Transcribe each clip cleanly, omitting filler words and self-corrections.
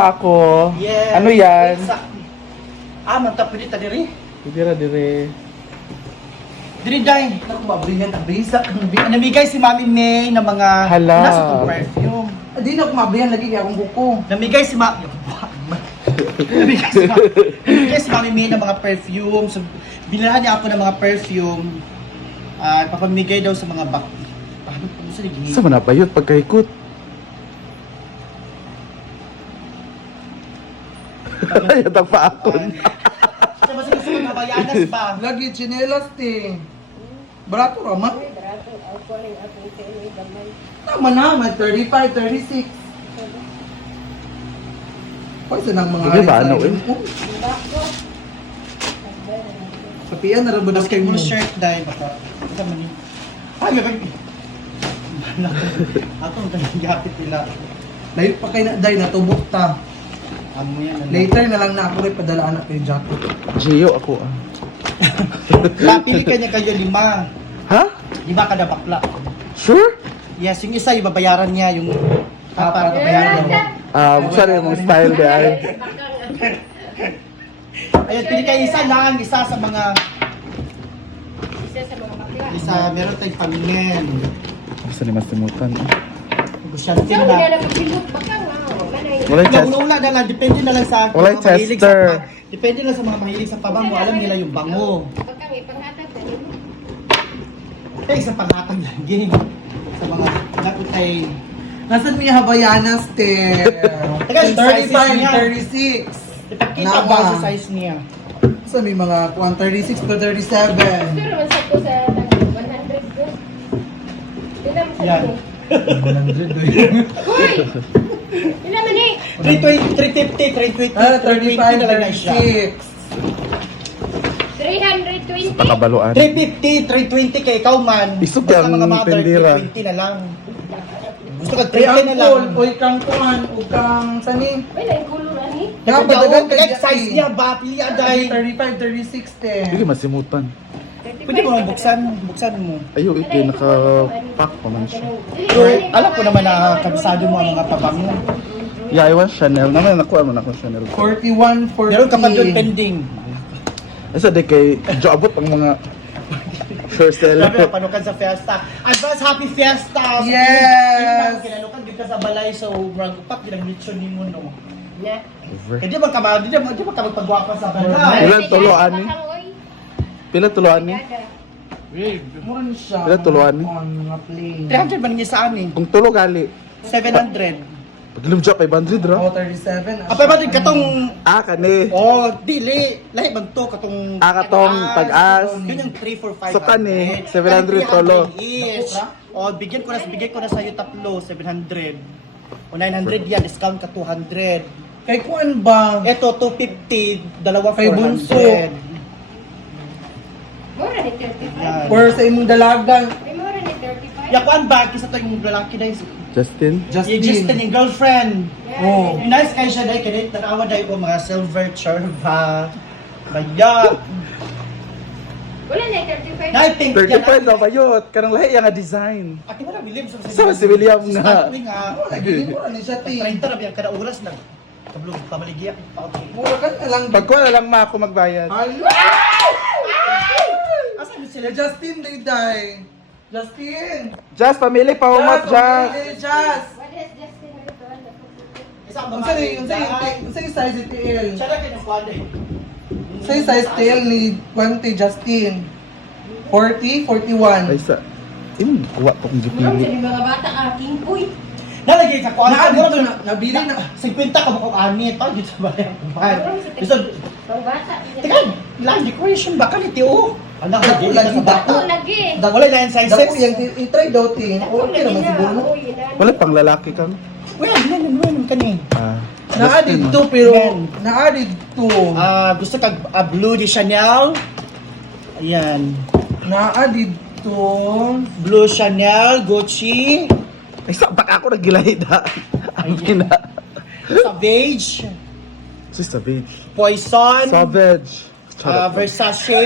Ako. Yes. Ano yan? Mantap pwede ta diri. Dira dire. Diri day. Naku mabrihan ang bisa. Namigay si Mami May ng mga Hala. nasa tong perfume. Di na ako mabrihan lagi kaya akong buko. Namigay si namigay si Mami May ng mga perfume. So, bilhan niya ako ng mga perfume. Papamigay daw sa mga paano po sa ligay? Sa manapayot pagkaikot. Yatang pa ako. Sa mas gusto mga bayanas ba? Lagi chinelas ti. Barato raman. Tama na, may 35, 36. Pwede sa nang mga Hindi ba, ano, eh? Kapiyan na rin ba Mas kay mo? mo shirt dahil baka. Ito man yun. Ay, may atong tangyapit nila. Lahat pa kayo na, dahil natubok ta. Amo yan. Later na lang na ako rin padala anak ko yung jacket. Gio ako ah. Napili ka niya kayo 5. Ha? 5 kada bakla. Sure? Yes, yung isa, yung babayaran niya, yung para babayaran mo. Sorry, mong style di ay. Ayun, pili kayo isa lang, isa sa mga, isa, meron tayong pamingin. Gusto ni masimutan. Gusyante na. Wala Yung chest. una na lang, depende na lang sa Wala mga mahilig tester. Depende lang sa mga mahilig sa pabango, alam nila yung bango. Eh, sa panghatag lagi. Sa mga nakutay. Nasaan mo yung Havayanas, te? Teka, yung sizes 35, niya. 36. Ipakita mo Naba. sa size niya. Sa may mga 36 to 37. Pero man sa ko sa 100 ko. Ilan mo sa Yan. ko? 100 doy. Hoy! Ilan man eh? 320, 320, 320, 320 na lang na siya. 36. 320? Pakabaluan. 350, 320 kay ikaw man. Isok Basta yung mga mother, tindira. 320 na lang. Gusto ka Kay 310 na lang. Angkol, oy kang kuhan, o kang sani. Ay, laing kulo na ni. Nakapadagan ka like size niya ba? Pili aday. 35, 36, te. Hindi masimutan. Pwede mo buksan mo. Ayo, iki naka-pack pa man siya. So, alam ko naman na kabisado mo ang mga pabango. Yeah, I want Chanel. Naman nakuha mo na ako Chanel. 41, 40. Meron ka pa doon pending. Isa di kay Joabot ang mga first Sabi seller. na panukan sa fiesta. Advance happy fiesta! Yes! Kinanukan din ka sa balay so magupat ginang lechon ni mo no. Na. Hindi ba ka magpagwapa sa balay? Ilan tuloan ni? Pila tuloan ni? Mura ni siya. Ilan tuluan ni? On mga plane. 300 man niya sa amin. Kung tulo gali. 700. Paglimja 500 ra. Oh, 37. Apa ba din katong Kani. oh, dili. Lahi bang to katong Katong tag-as. Yun yung 3 for 500. Sa tani, 700 tolo. Each. Oh, bigyan ko na sa iyo tatlo 700. O 900 yan, discount ka 200. Kay kuan ba? Ito 250, dalawa Kay 400. Bunso. Mura ni 35. Yan. Or sa imong dalagan. Ay, mura ni 35. Yakuan ba kisa to yung lalaki dahil Justin. yung Justin yung girlfriend. Oh. Yung nice kayo siya dahil kanit nakawa dahil ko mga silver charva. Baya. Wala na 35. Dahil pink 35 na bayot. Karang lahi yang nga design. Ati mo na William Sa si William nga. Lagi mura ni siya, te. 30 na biya kada oras na. Kablog pamaligya. Mura ka na lang. Pagkuha na lang ma ako magbayad. Hello! Asan Sila sila? Justin, they die. Justin! Just pamili pa umot just. Just! What is Justin Rito? Isang Unsa yung size ni TL? Siya na kayo ng kwade. Unsa yung size TL ni Quante Justin? 40, 41. Ay sa. Imong kuha pa kung Mura gipili. sa mga bata aking puy. Nalagay sa kwade. Naabot na, nabili na. 50 ka mo kung anit. Pag dito sa bayan. Gusto, Mga bata. teka, lang decoration ba ka ni Tio? Anak, Dako hindi lagi, ka sa bato. Ako lagi. Wala na yung Dako sizes. yung i-try daw, te. Ako Okay naman lagi na. siguro. Ako yun. Wala pang lalaki kang. Wala, wala ka ni. Na-added Justin, to, pero Yan. na-added to. Gusto ka blue di Chanel? Ayan. Na-added to. Blue Chanel, Gucci, Ay sa baka ako nagilahid ha. Ang pina. Savage, Si Savage. Poison, Savage. Versace,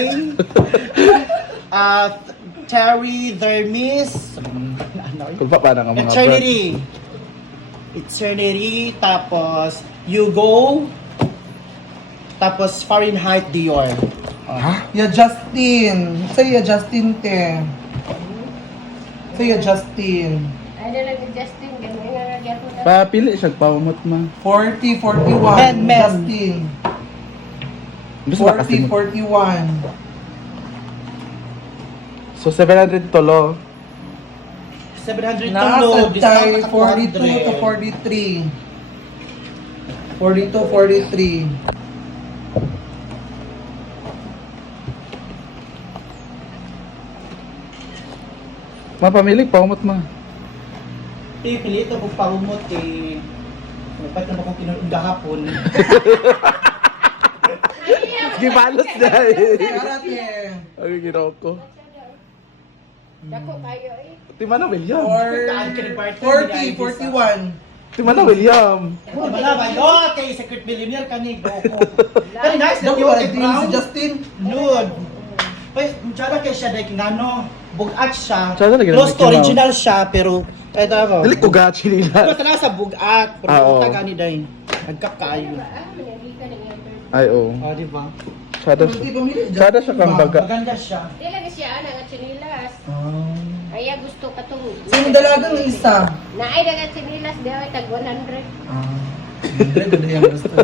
Terry Vermis, Kung pa paano nga mga Eternity, tapos Hugo. Tapos Fahrenheit Dior. Ha? Ya Justin. Say ya Justin te. Say ya Justin. Ay, na lang ni Justin. Ganun nga nagyan ko na. Papili siya pawamot ma. 40, 41. Men. Justin. Gusto na kasi 40, mo. 41. So 700 tolo. 700 Nasa tulo. tayo Discount 42 to 43. 42, 43. Mapamili pawamot ma. Pili ito kung parumot eh. Dapat na akong kinunod hapon. Gibalos na eh. Karate. Ay, ginawa ko. Dako kayo eh. Tima na William. 40, 41. Tima na William. Wala ba yun? Kay Secret Millionaire kani. Doko. Kani nice na Daw yun. ay din si Justin. Nude. Pwes, mutsyada kay siya dahil kinano. Bugat siya. Tsada lagi na Close to Mickey Mouse. original siya pero ito ako. Dili ko gachi nila. Basta na sa bugat. Pero Oo. buta gani dahil. Nagkakayo. Manali ka na nga. Ay, oo. O, di ba? Tsada Hindi siya. pamili. Tsada siya kang baga. Maganda siya. Di lang siya nga chinilas. Kaya gusto ka itong... Sino dalagang ng isa? Naay na nga chinilas. Di ay tag 100. Ganda yung gusto.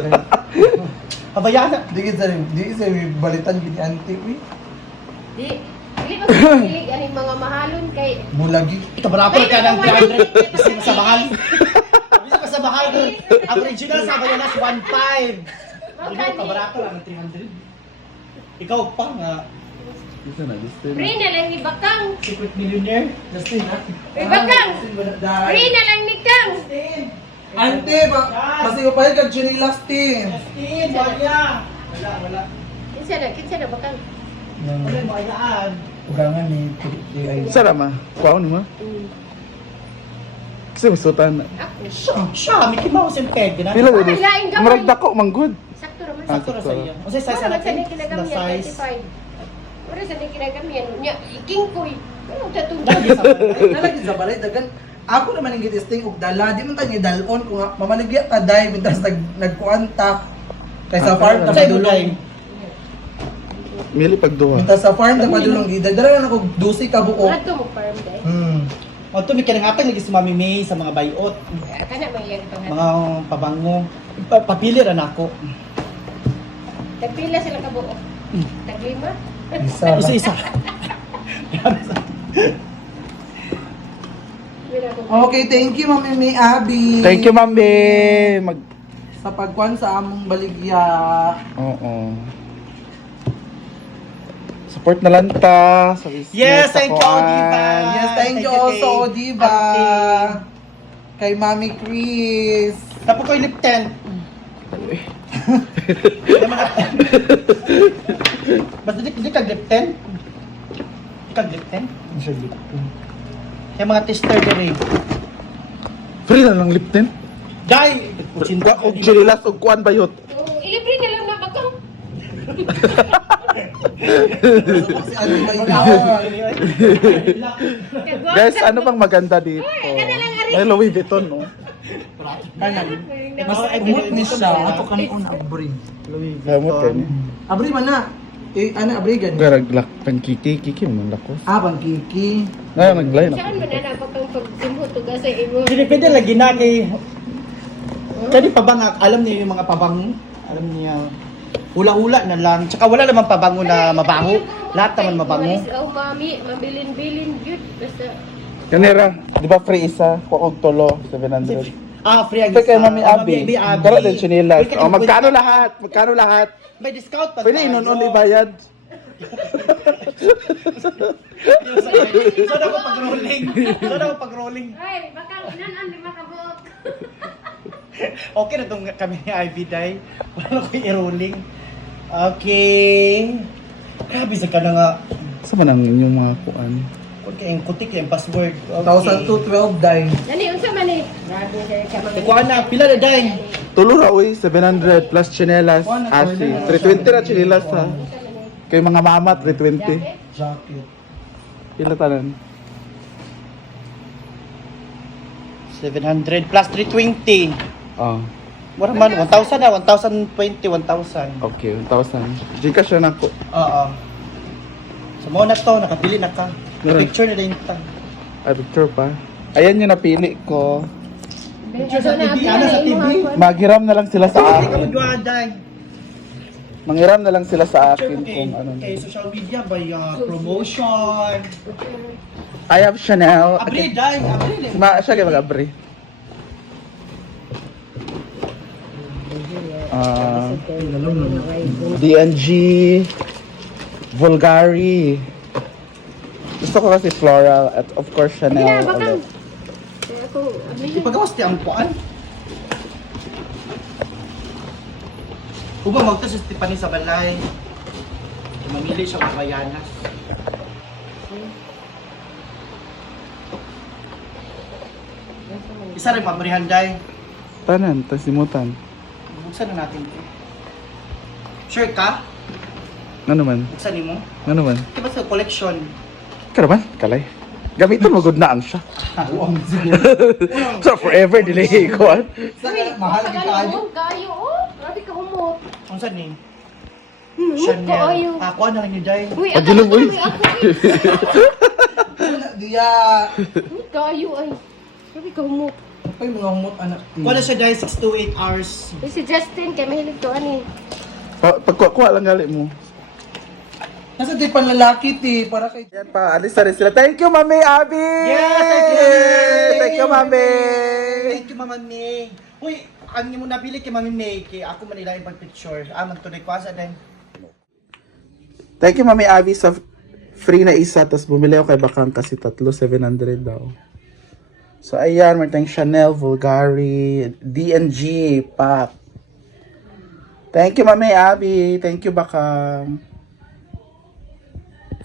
Pabayaan na. Di kita balitan gini antik wi. Di. Dili ba pili ang mga mahalon kay... Mulagi. Ito barapol ka ng 300. Kasi masabahan. Kasi masabahan. Ang original sa Bayanas 1.5. Ano ba pabarapol ang 300? Ikaw pa nga. Isa na, gusto Free na lang ni Bakang. Secret Millionaire. Justin ha? Uy, Bakang! Free na lang ni Kang. Ante, masih ko pa kag chinilas tin. Justin, wala. Wala. Kinsa na Bakang. Wala mo ayaan. Ugangan ni Isa na ma. Kuwaon mo. Kasi masutan na. Ako. Siya, Mickey Mouse and Peg. Pila Ay, mo din. laing gamay. Marag dako, manggod. Sakto naman. Sakto na sa iyo. Kasi size Wala na man sa natin. ni kinagamihan The size. 35. Wala sa ni kinagamihan. Nya, kingkoy. Ano tatong Lagi sa Nalagi sa balay dagan. Ako naman ang gitisting og dala, di man ta ni dalon ko nga mamaligya ta dai mintas nagkuanta. Kaysa farm ta Sa iyo, padulong. Mili pagduha. Mintas sa farm ta padulong gida. Dala na ako 12 ka buok. Wala to mo farm day. O ito, may kinangatan lagi si Mami May sa mga bayot. Kana may yang pangat. Mga pabango. Papili rin ako. Tagpila sila ka buo. Taglima. Isa. Isa-isa. Okay, thank you Mami May Abby. Thank you, Mami. Sa pagkuan sa among baligya. Oo. Support na lang ta sa business. Yes, thank you, takuan. Odiva. Yes, thank you also Odiva. Kay Mami Chris. Tapos ko yung lip tint. Basta di kag lip tint. Di kag lip tint. Yung mga tester dire. Free na lang lip tint. Dai! Sinda og chililas og kuan bayot. Ilibre na lang na Bakang. Si Ate May Guys, ano bang maganda dito? May Louis Vuitton, no? Mas umot ni siya. Ato kanina abri. Gamot kayo niya. Abri man na. Eh, ano abri gani? Garaglak pang kiki mo lakos. Bang kiki. Na naglay na. Saan man na Bakang pagsimho to sa imo. Hindi pwede lagi na kay... Kani pabang, alam niyo yung mga pabang, alam niya, hula-hula na lang. Tsaka wala namang pabango na mabaho. Lahat naman mabango. Oh, mami, mabilin-bilin yun. Basta, Kanira, di ba free isa? Kuog tolo, 700. Ah, free ang Ito kay Mami Abby. Tara din chinilas. Pwede ka O, din- magkano lahat? Magkano lahat? May discount pa. Pwede inon-on ibayad. Saan ako pag-rolling? Saan ako pag-rolling? ay, Bakang, inan-an, lima ka buok. Okay na itong kami ni Ivy Day. Paano ko i-rolling? Okay. Grabe sa ka na nga. Sa man ang inyong mga kuan? Okay, yung kutik yung password. 1,212 dai. Nani, unsa man ni? Grabe kayo ka mga... Kuha na, pila na day. Tulo ra uy, 700 plus chinelas. Asi, 320 ra chinelas ha. Kay mga mama 320. Jacket. Pila tanan? 700 plus 320. Oh. Mura man, 1,000 na, 1,020, 1,000. Okay, 1,000. Gcash na ako. Oo. So mo na to, nakapili na ka. Meron. Picture na din ta. Ay, picture pa. Ayan yung napili ko. Picture sa TV, ano sa TV? Maghiram na lang sila sa Ikaw akin. magwaday. Manghiram na lang sila sa Picture akin ko kung ano. kay social media by promotion. I have Chanel. Abri, day, abri. Siya kayo mag-abri. DNG, Bulgari. Gusto ko kasi floral at of course Chanel. Kaya baka. ulit. Kaya ako, Ipagawas ti ang kuan. Uba magto sa Tiffany sa balay. Mamili siya ng bayanas. Isa rin pabrihan day. Tanan, tasimutan. Buksan na natin ito. Sure ka? Ano man? Buksan mo? Ano man? Diba sa collection? Karaman, kalay. Gamitan mo good na ang siya. So forever delay ko. Sa mahal di kayo. Kayo, oh. Grabe ka humot. Ang saan ni? Kayo. Chanel. Ako na lang yung day. Uy, Pag ako ginom, uy. ako. Diya. Uy, kayo ay. Grabe ka humot. Ay mga humot anak. Kuha na siya day 6 to 8 hours. Uy, si Justin, kaya mahilig to, ano eh. Pagkuha lang gali mo. Nasa di panlalaki ti para kay Yan pa, alis na rin sila. Thank you, Mami Abby! Yes, thank you, Mami! Thank you, Mami! Thank you, Mama May. Uy, ang mo nabili kay Mami May, kay ako man nila yung pag-picture. Magtunay ko asa din. Thank you, Mami Abby, sa free na isa. Tapos bumili ako kay Bakang kasi 700 daw. So, ayan, meron tayong Chanel, Bulgari, D&G, Pack. Thank you, Mami Abby. Thank you, Bakang.